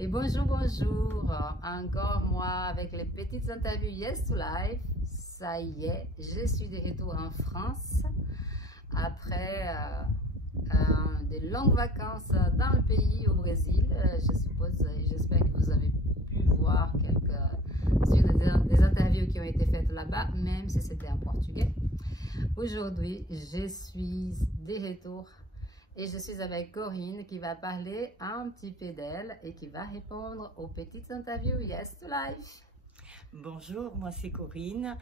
Et bonjour, bonjour. Encore moi avec les petites interviews Yes to Life. Ça y est, je suis de retour en France après des longues vacances dans le pays, au Brésil. Je suppose et j'espère que vous avez pu voir des interviews qui ont été faites là-bas, même si c'était en portugais. Aujourd'hui, je suis de retour. Et je suis avec Corinne qui va parler un petit peu d'elle et qui va répondre aux petites interviews Yes to Life. Bonjour, moi c'est Corinne.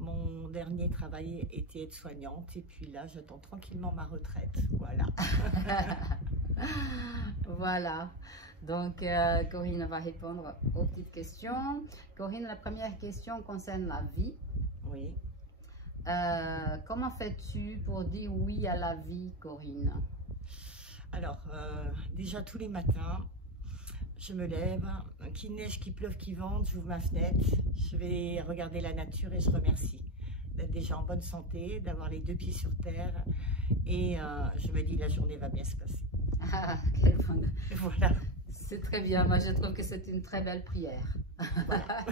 Mon dernier travail était aide-soignante et puis là j'attends tranquillement ma retraite. Voilà. Voilà. Donc Corinne va répondre aux petites questions. Corinne, la première question concerne la vie. Oui. Comment fais-tu pour dire oui à la vie, Corinne? Alors, déjà tous les matins, je me lève, qu'il neige, qu'il pleuve, qu'il vente, j'ouvre ma fenêtre, je vais regarder la nature et je remercie d'être déjà en bonne santé, d'avoir les deux pieds sur terre et je me dis la journée va bien se passer. Ah, quelle bonne... Voilà. C'est très bien, moi je trouve que c'est une très belle prière. Voilà.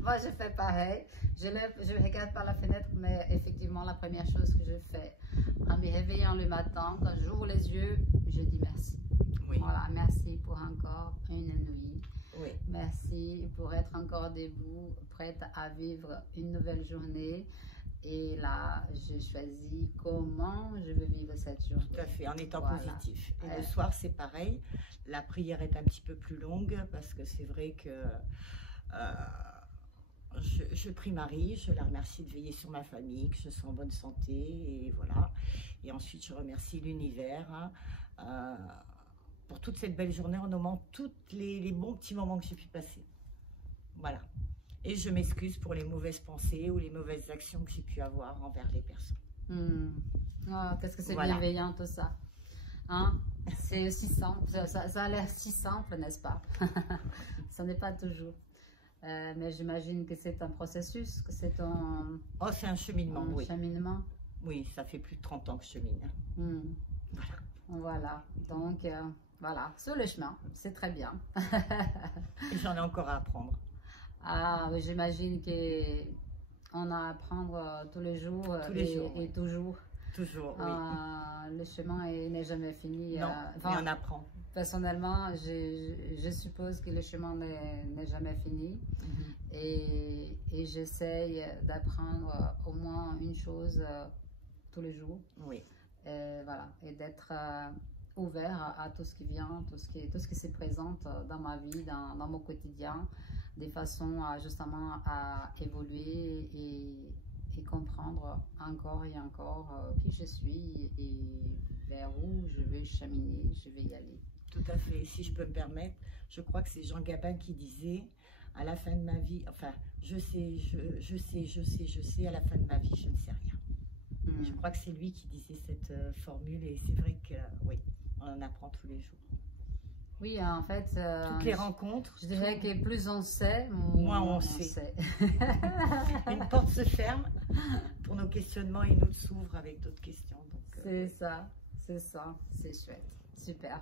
Moi je fais pareil, je regarde par la fenêtre, mais effectivement la première chose que je fais en me réveillant le matin, quand j'ouvre les yeux, je dis merci. Oui. Voilà, merci pour encore une nuit. Oui. Merci pour être encore debout, prête à vivre une nouvelle journée. Et là, je choisis comment je veux vivre cette journée. Tout à fait, en étant voilà. positif. Et le soir, c'est pareil. La prière est un petit peu plus longue parce que c'est vrai que je prie Marie, je la remercie de veiller sur ma famille, que je sois en bonne santé et voilà. Et ensuite, je remercie l'univers pour toute cette belle journée en nommant tous les bons petits moments que j'ai pu passer. Voilà. Et je m'excuse pour les mauvaises pensées ou les mauvaises actions que j'ai pu avoir envers les personnes. Oh, qu'est-ce que c'est voilà. bienveillant tout ça, hein? C'est si simple, ça a l'air si simple, n'est-ce pas? Ça n'est pas toujours. Mais j'imagine que c'est un processus, que c'est un... Oh, c'est un cheminement, oui. Cheminement. Oui, ça fait plus de 30 ans que je chemine. Voilà. Voilà, donc voilà, sur le chemin, c'est très bien. Et j'en ai encore à apprendre. Ah, j'imagine qu'on a à apprendre tous les jours, et toujours. Toujours, oui. Le chemin n'est jamais fini. Non, mais on apprend. Personnellement, je suppose que le chemin n'est jamais fini. Et j'essaye d'apprendre au moins une chose tous les jours. Oui. Voilà, et d'être ouvert à tout ce qui vient, tout ce qui se présente dans ma vie, dans mon quotidien, de façon justement à évoluer et comprendre encore et encore qui je suis et vers où je veux cheminer, je vais y aller. Tout à fait. Si je peux me permettre, je crois que c'est Jean Gabin qui disait à la fin de ma vie, enfin, je sais, à la fin de ma vie, je ne sais rien. Je crois que c'est lui qui disait cette formule et c'est vrai que oui, on en apprend tous les jours. Oui, en fait, toutes les rencontres. Je dirais que plus on sait, moins on sait. Une porte se ferme pour nos questionnements et une autre s'ouvre avec d'autres questions. C'est ça, c'est chouette, super.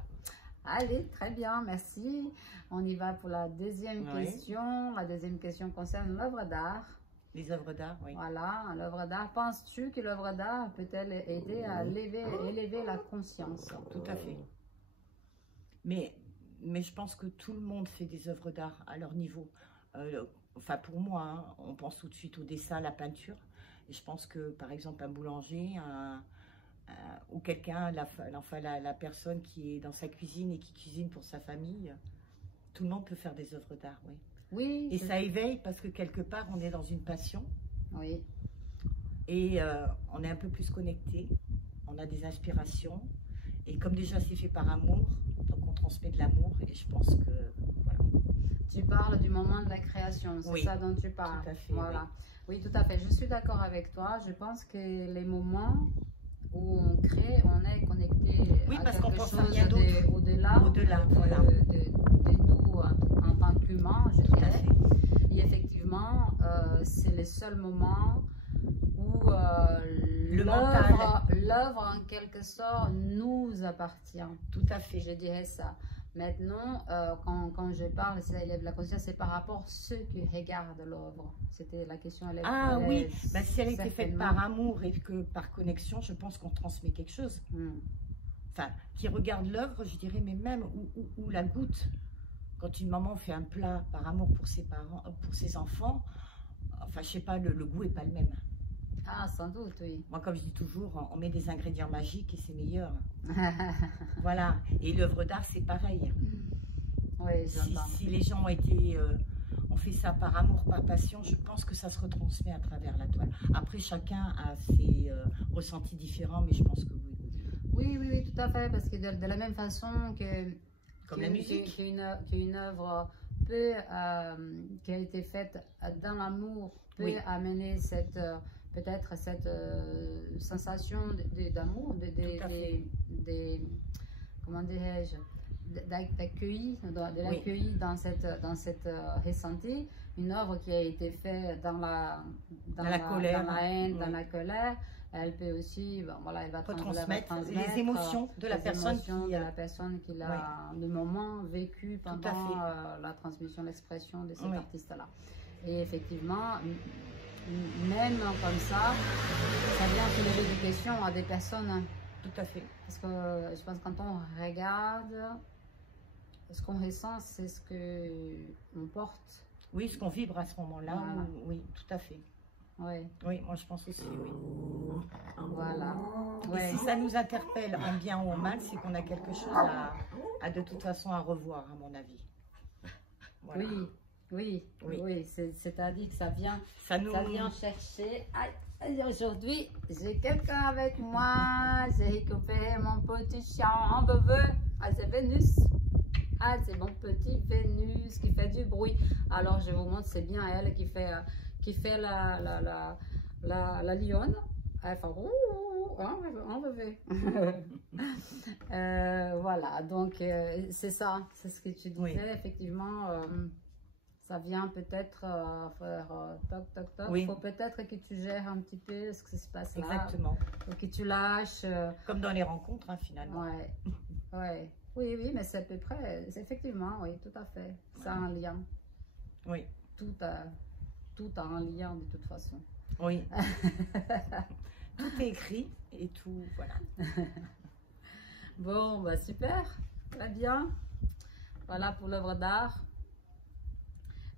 Allez, très bien, merci. On y va pour la deuxième question. La deuxième question concerne l'œuvre d'art. Les œuvres d'art, oui. Voilà, l'œuvre d'art. Penses-tu que l'œuvre d'art peut-elle aider à élever la conscience? Tout à fait. Mais je pense que tout le monde fait des œuvres d'art à leur niveau. Enfin, pour moi, hein, on pense tout de suite au dessin, à la peinture. Et je pense que, par exemple, un boulanger, ou quelqu'un, la personne qui est dans sa cuisine et qui cuisine pour sa famille, tout le monde peut faire des œuvres d'art, oui. Oui. Et ça éveille parce que quelque part, on est dans une passion. Oui. Et on est un peu plus connecté. On a des inspirations. Et comme déjà c'est fait par amour, donc on transmet de l'amour. Et je pense que, voilà. Tu parles du moment de la création, c'est ça dont tu parles. Tout à fait, voilà. Oui, tout à fait. Je suis d'accord avec toi. Je pense que les moments où on crée, on est connecté à quelque chose au-delà voilà. de nous en tant qu'humains, je dirais. Et effectivement, c'est le seul moment où l'œuvre, en quelque sorte, nous appartient. Tout à fait. Je dirais ça. Maintenant, quand je parle, ça élève la conscience, c'est par rapport à ceux qui regardent l'œuvre. C'était la question. Oui, bah, si elle a été faite par amour et que par connexion, je pense qu'on transmet quelque chose. Enfin, qui regarde l'œuvre, je dirais, mais même où la goutte. Quand une maman fait un plat par amour pour ses parents, pour ses enfants, enfin, je sais pas, le goût est pas le même. Ah, sans doute, oui. Moi, comme je dis toujours, on met des ingrédients magiques et c'est meilleur. Voilà. Et l'œuvre d'art, c'est pareil. Oui, j'entends. Si les gens ont fait ça par amour, par passion, je pense que ça se retransmet à travers la toile. Après, chacun a ses ressentis différents, mais je pense que oui. Oui, tout à fait, parce que de la même façon Comme la musique. Qu'une œuvre qui a été faite dans l'amour peut amener peut-être cette sensation d'amour, comment dirais-je, d'accueilli dans cette ressenti. Une œuvre qui a été faite dans la colère, dans la haine, dans la colère, elle peut aussi, elle va transmettre les émotions de la personne qui l'a le moment vécu pendant la transmission, l'expression de cet artiste-là. Et effectivement, même comme ça vient soulever des questions à des personnes. Tout à fait. Parce que je pense que quand on regarde, ce qu'on ressent, c'est ce qu'on porte. Oui, ce qu'on vibre à ce moment-là. Voilà. Oui, tout à fait. Oui, moi je pense aussi, oui. Voilà. Et si ça nous interpelle en bien ou en mal, c'est qu'on a quelque chose à de toute façon à revoir, à mon avis. Voilà. Oui. C'est-à-dire que ça vient chercher. Aujourd'hui, j'ai quelqu'un avec moi. J'ai récupéré mon petit chien. C'est Vénus. C'est mon petit Vénus qui fait du bruit. Alors, je vous montre, c'est bien elle qui fait la lionne. Elle fait on veut. Voilà, donc c'est ça, c'est ce que tu disais, effectivement. Ça vient peut-être faire toc toc toc. Il faut peut-être que tu gères un petit peu ce qui se passe là. Exactement. Que tu lâches. Comme dans les rencontres, finalement. Oui, mais c'est à peu près. Effectivement, oui, tout à fait. Ça a un lien. Oui. Tout a un lien de toute façon. Oui. Tout est écrit et tout, voilà. Bon, super. Très bien. Voilà pour l'œuvre d'art.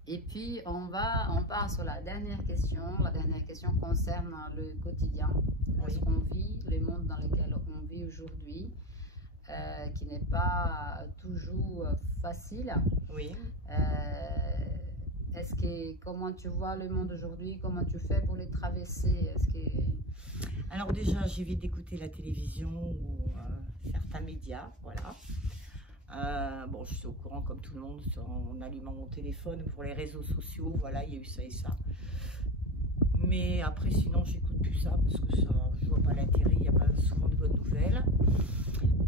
Et puis, on part sur la dernière question. La dernière question concerne le quotidien. Ce qu'on vit, le monde dans lequel on vit aujourd'hui, qui n'est pas toujours facile. Oui. Comment tu vois le monde aujourd'hui? Comment tu fais pour les traverser? Alors déjà, j'évite d'écouter la télévision ou certains médias, voilà. Je suis au courant comme tout le monde en allumant mon téléphone pour les réseaux sociaux, voilà, il y a eu ça et ça. Mais après, sinon, j'écoute plus ça parce que je vois pas l'intérêt, il n'y a pas souvent de bonnes nouvelles.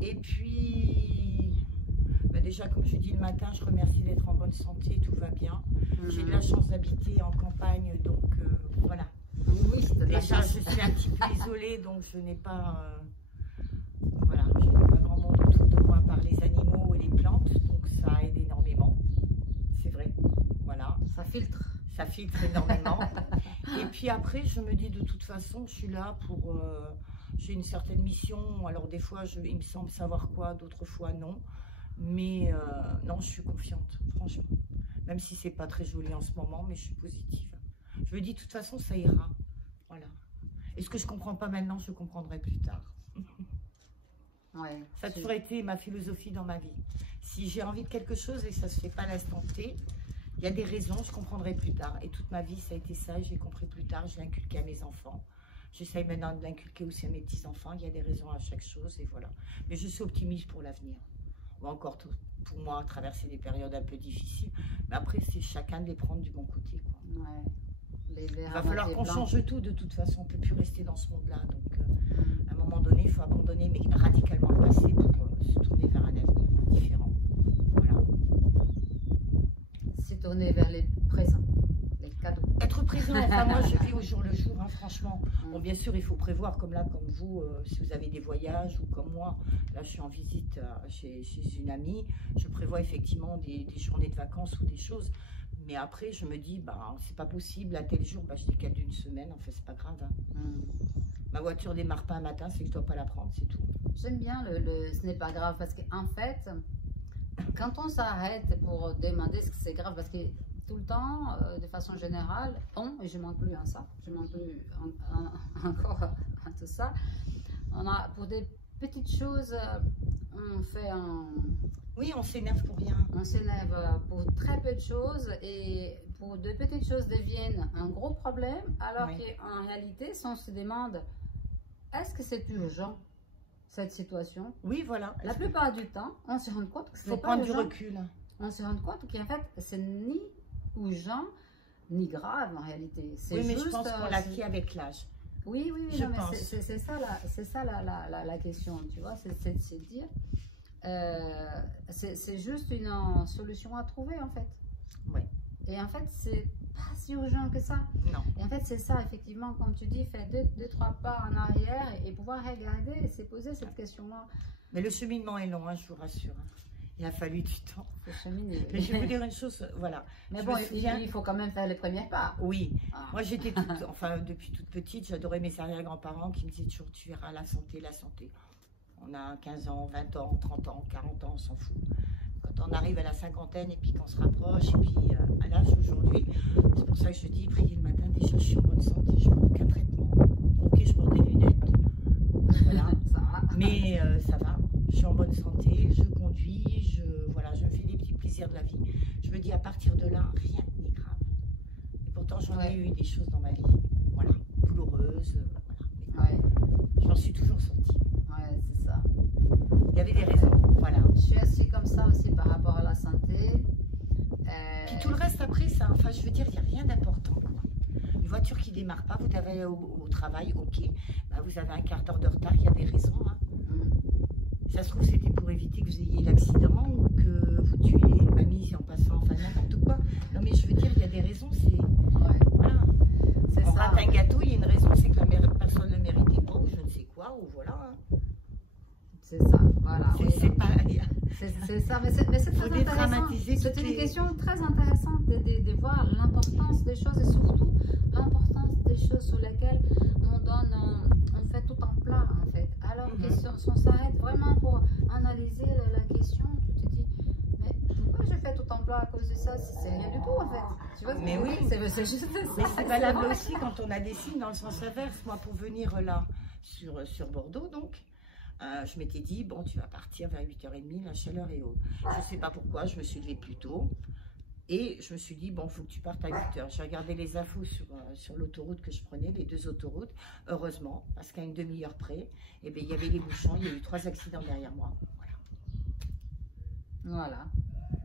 Et puis, déjà, comme je dis le matin, je remercie d'être en bonne santé, tout va bien. J'ai de la chance d'habiter en campagne, donc voilà. Oui, déjà, je suis un petit peu isolée, donc je n'ai pas... je n'ai pas grand monde autour de moi par les animaux et les plantes, donc ça aide énormément. C'est vrai, voilà. Ça filtre énormément. Et puis après, je me dis de toute façon, je suis là pour... j'ai une certaine mission, alors des fois, il me semble savoir quoi, d'autres fois non. Mais non, je suis confiante, franchement. Même si c'est pas très joli en ce moment, mais je suis positive. Je me dis, de toute façon, ça ira. Voilà. Et ce que je comprends pas maintenant, je comprendrai plus tard. Ça a toujours été ma philosophie dans ma vie. Si j'ai envie de quelque chose et ça se fait pas à l'instant T, il y a des raisons, je comprendrai plus tard. Et toute ma vie, ça a été ça, j'ai compris plus tard, je l'ai inculqué à mes enfants. J'essaye maintenant de l'inculquer aussi à mes petits-enfants. Il y a des raisons à chaque chose et voilà. Mais je suis optimiste pour l'avenir. Ou encore pour moi, traverser des périodes un peu difficiles. Mais après, c'est chacun de les prendre du bon côté, quoi. Il va falloir qu'on change tout de toute façon. On ne peut plus rester dans ce monde-là. Donc, à un moment donné, il faut abandonner mais radicalement le passé pour se tourner vers un avenir différent. Voilà. Se tourner vers les présents, les cadeaux. Être présent, enfin moi je vis au jour le jour, hein, franchement. Bon, bien sûr, il faut prévoir, comme là, comme vous, si vous avez des voyages ou comme moi. Là, je suis en visite chez une amie. Je prévois effectivement des journées de vacances ou des choses. Mais après, je me dis, bah, c'est pas possible, à tel jour, bah, je décale d'une semaine. En fait, c'est pas grave. Hein. Ma voiture démarre pas un matin, c'est que je dois pas la prendre, c'est tout. J'aime bien ce n'est pas grave parce qu'en fait, quand on s'arrête pour demander ce que c'est grave, parce que tout le temps, de façon générale, et je manque plus en ça, je manque plus encore à tout ça, on a, pour des petites choses, on fait un... Oui, on s'énerve pour rien. On s'énerve pour très peu de choses et pour de petites choses deviennent un gros problème, alors qu'en réalité, si on se demande, est-ce que c'est urgent cette situation? Oui, voilà. La plupart du temps, on se rend compte que ce n'est pas prendre urgent. du recul. On se rend compte qu'en fait, c'est ni urgent, ni grave en réalité. Oui, mais juste, je pense qu'on l'acquiert avec l'âge. Oui, je pense. C'est ça la question, tu vois, c'est de dire, c'est juste une solution à trouver en fait. Oui. Et en fait, c'est pas si urgent que ça. Non. Et en fait, c'est ça, effectivement, comme tu dis, faire deux, trois pas en arrière et pouvoir regarder et se poser cette question-là. Mais le cheminement est long, hein, je vous rassure. Il a fallu du temps. Le cheminement. Mais je vais vous dire une chose, voilà. Mais bon, il faut quand même faire les premiers pas. Oui. Moi, j'étais depuis toute petite, j'adorais mes arrière-grands-parents qui me disaient toujours, tu verras la santé, la santé. On a 15 ans, 20 ans, 30 ans, 40 ans, on s'en fout. Quand on arrive à la cinquantaine et puis qu'on se rapproche, et puis à l'âge aujourd'hui, c'est pour ça que je dis, prier le matin, déjà je suis en bonne santé, je prends aucun traitement. Ok, je porte des lunettes, voilà. Ça va. Mais ça va, je suis en bonne santé, je conduis, voilà, je me fais des petits plaisirs de la vie. Je me dis, à partir de là, rien n'est grave. Et pourtant, j'en ai eu des choses dans ma vie, voilà, douloureuses, voilà. Je m'en suis toujours sortie. Ouais, c'est ça. Il y avait des raisons, voilà. Je suis assez comme ça aussi par rapport à la santé. Puis tout le reste après, ça, enfin, je veux dire, il n'y a rien d'important, quoi. Une voiture qui ne démarre pas, vous avez au travail, ok, bah, vous avez un quart d'heure de retard, il y a des raisons. Hein. Ça se trouve, c'était pour éviter que vous ayez l'accident ou que vous tuiez une mamie en passant, enfin n'importe quoi. Non, mais je veux dire, il y a des raisons, c'est... Voilà. On rate un gâteau, il y a une raison, c'est que la personne ne le méritait pas, ou je ne sais quoi, ou voilà. Hein. C'est ça, voilà. C'est pas... C'est ça, mais c'est très intéressant. C'est une question très intéressante de voir l'importance des choses et surtout l'importance des choses sur lesquelles on fait tout en plat en fait. Alors que si on s'arrête vraiment pour analyser la question, tu te dis, mais pourquoi je fais tout en plat à cause de ça si c'est rien du tout en fait? Tu vois, mais oui, c'est juste ça. Mais c'est valable aussi quand on a des signes dans le sens inverse. Moi, pour venir là, sur Bordeaux, donc, je m'étais dit, bon, tu vas partir vers 8h30, la chaleur est haute. Je ne sais pas pourquoi, je me suis levée plus tôt. Et je me suis dit, bon, il faut que tu partes à 8h. J'ai regardé les infos sur l'autoroute que je prenais, les deux autoroutes. Heureusement, parce qu'à une demi-heure près, eh bien, il y avait les bouchons, il y a eu 3 accidents derrière moi. Voilà.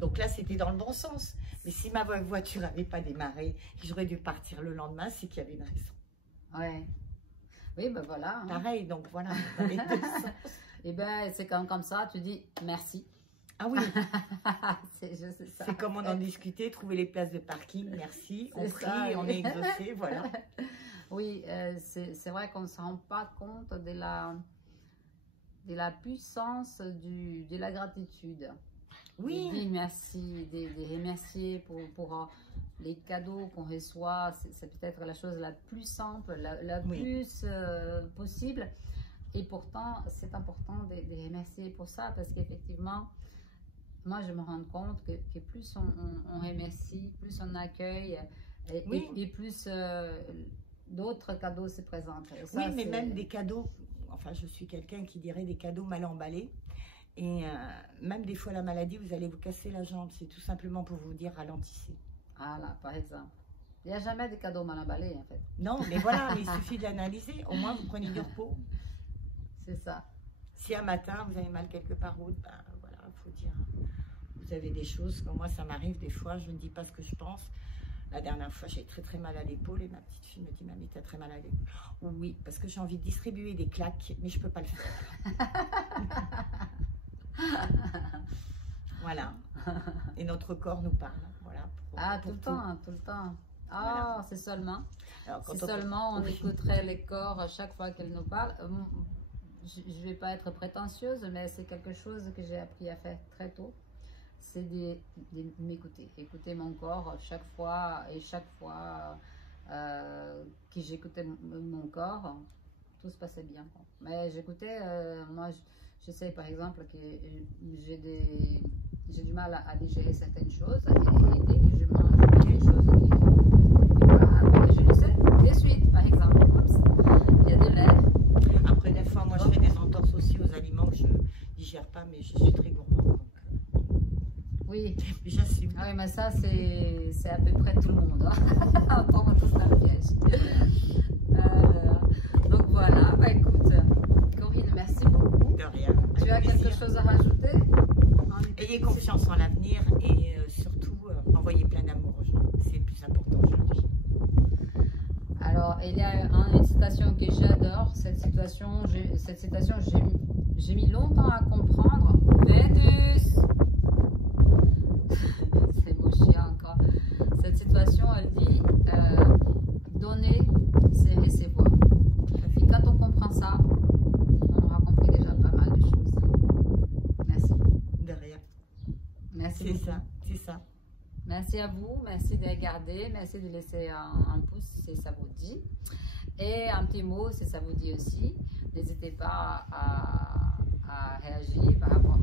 Donc là, c'était dans le bon sens. Mais si ma voiture n'avait pas démarré, j'aurais dû partir le lendemain, c'est qu'il y avait une raison. Ouais. Oui, ben voilà. Hein. Pareil, donc voilà. Dans les deux sens. Et ben c'est comme ça, tu dis merci. Ah oui. C'est comme on en discutait, trouver les places de parking, merci. On prie, on est exaucé, voilà. Oui, c'est vrai qu'on ne se rend pas compte de la puissance de la gratitude. Oui. De dire merci, de remercier pour les cadeaux qu'on reçoit. C'est peut-être la chose la plus simple, la plus possible. Et pourtant, c'est important de remercier pour ça parce qu'effectivement, moi, je me rends compte que plus on remercie, plus on accueille et plus d'autres cadeaux se présentent. Et ça, oui, mais même des cadeaux, enfin, je suis quelqu'un qui dirait des cadeaux mal emballés. Et même des fois, la maladie, vous allez vous casser la jambe. C'est tout simplement pour vous dire ralentissez. Ah là, par exemple. Il n'y a jamais de cadeaux mal emballés, en fait. Non, mais voilà, il suffit de l'analyser. Au moins, vous prenez du repos. C'est ça. Si un matin, vous avez mal quelque part, ben, voilà, il faut dire. Vous avez des choses, comme moi, ça m'arrive des fois, je ne dis pas ce que je pense. La dernière fois, j'ai très mal à l'épaule et ma petite fille me dit, mamie, t'as très mal à l'épaule. Oui, parce que j'ai envie de distribuer des claques, mais je ne peux pas le faire. Voilà. Et notre corps nous parle. Voilà, tout le temps. Ah, Voilà. c'est seulement. Alors, quand Si seulement on oui. écouterait les corps à chaque fois qu'elle nous parle. Je ne vais pas être prétentieuse, mais c'est quelque chose que j'ai appris à faire très tôt. C'est de m'écouter. Écouter mon corps chaque fois. Et chaque fois que j'écoutais mon corps, tout se passait bien. Mais j'écoutais, moi, je sais par exemple que j'ai du mal à digérer certaines choses. Et dès que je mange des choses je le sais, de suite, par exemple. Oups, il y a de l'air. Après, des fois, moi, je fais des entorses aussi aux aliments que je ne digère pas, mais je suis très gourmande. Donc, oui, j'assume. ah oui, mais ça, c'est à peu près tout le monde. Hein. On tombe tous dans le piège. Donc voilà, bah écoute, Corinne, merci beaucoup. De rien. Tu as quelque chose à rajouter? Ayez confiance en l'avenir et surtout, envoyez plein d'amour aux gens. C'est le plus important aujourd'hui. Alors, il y a une citation que j'adore. Cette citation, j'ai mis longtemps à comprendre. Vénus! C'est mon chien encore. Cette citation, elle dit donner, c'est recevoir. Et quand on comprend ça, on aura compris déjà pas mal de choses. Merci. De rien. Merci C'est beaucoup. ça, c'est ça. Merci à vous, merci de regarder, merci de laisser un pouce si ça vous dit. Et un petit mot si ça vous dit aussi. N'hésitez pas à réagir par rapport